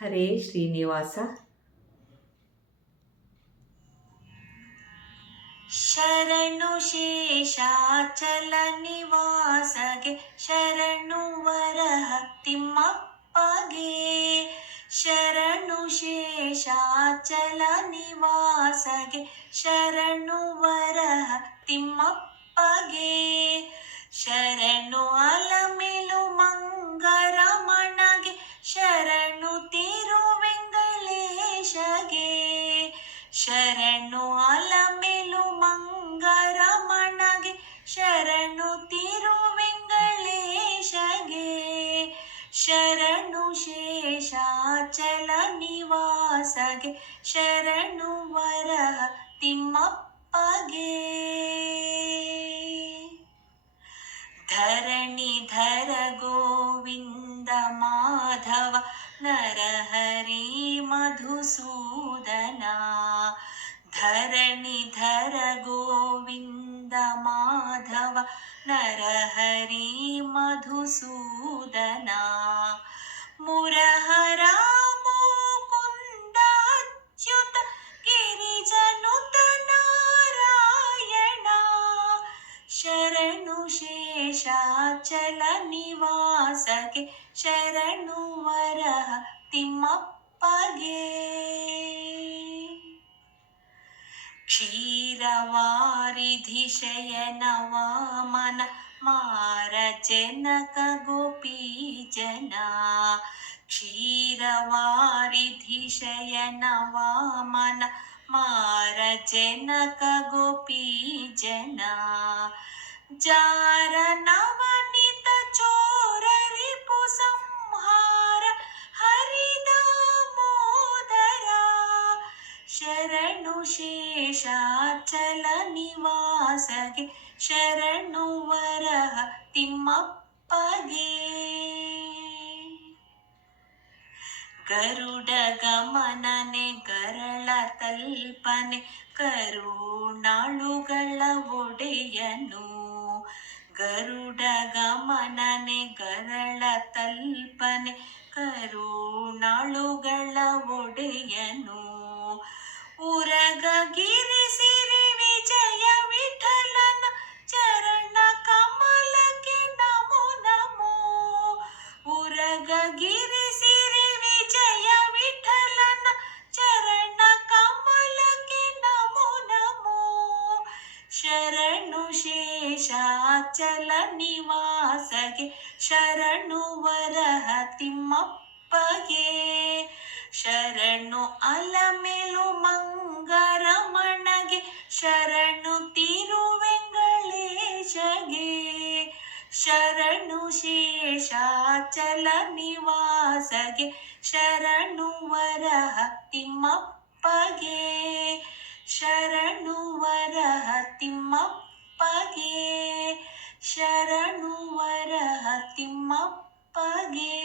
ಹರೇ ಶ್ರೀನಿವಾಸ. ಶರಣು ಶೇಷಾಚಲ ನಿವಾಸಗೆ, ಶರಣು ವರಹ ತಿಮ್ಮಪ್ಪಗೆ ಶರಣು ಶೇಷಾಚಲ ನಿವಾಸಗೆ, ಶರಣು ವರಹ ತಿಮ್ಮಪ್ಪಗೆ ಶರಣು ತಿರುವೆಂಗಳೇಶಗೆ ಶರಣು ಅಲಮೆಲು ಮಂಗರಮಣಗೆ ಶರಣು ತಿರುವೆಂಗಳೇಶಗೆ ಶರಣು ಶೇಷಾಚಲ ನಿವಾಸಗೆ ಶರಣು ವರ ತಿಮ್ಮಪ್ಪಗೆ. ಧರಣಿ ಗೋವಿಂದ नर नरहरि मधुसूदना धरणिधर गोविन्द माधव नर नरहरि मधुसूदना। मुरहरा मुकुन्दाच्युत गिरिजनुत नारायणा। शरणुशेषाचलनिवा ನಾರಾಯಣ ಶರಣು ವರಹ ತಿಮ್ಮಪ್ಪಗೆ. ಕ್ಷೀರವಾರಿಧಿ ಶಯನ ವಾಮನ ಮಾರ ಜನಕ ಗೋಪೀ ಜನ. ಕ್ಷೀರವಾರಿಧಿ ಶಯನ ವಾಮನ ಮಾರ ಜನಕ ಗೋಪೀ ಜನ. ಜಾರ ಶರಣು ಶೇಷಾಚಲ ನಿವಾಸಗೆ ಶರಣು ವರಹ ತಿಮ್ಮಪ್ಪಗೆ. ಗರುಡ ಗಮನನೆ ಗರಳ ತಲ್ಪನೆ ಕರುಣಾಳುಗಳ ಒಡೆಯನು. ಗರುಡ ಗಮನನೆ ಗರಳ ತಲ್ಪನೆ ಕರುಣಾಳುಗಳ ಒಡೆಯನು. ಉರಗಗಿರಿ ಸಿರಿ ವಿಜಯ ವಿಠಲನ ಚರಣ ಕಮಲಕ್ಕೆ ನಮೋ ನಮೋ. ಶರಣು ಶೇಷಾಚಲ ನಿವಾಸಗೆ, ಶರಣು ವರಹ ತಿಮ್ಮಪ್ಪಗೆ. ಶರಣು ಅಲಮೆಲು ಶೇಷಾಚಲ ನಿವಾಸಗೆ ಶರಣು ವರಹ ತಿಮ್ಮಪ್ಪಗೆ ಶರಣು ವರಹ ತಿಮ್ಮಪ್ಪಗೆ ಶರಣು ವರಹ ತಿಮ್ಮಪ್ಪಗೆ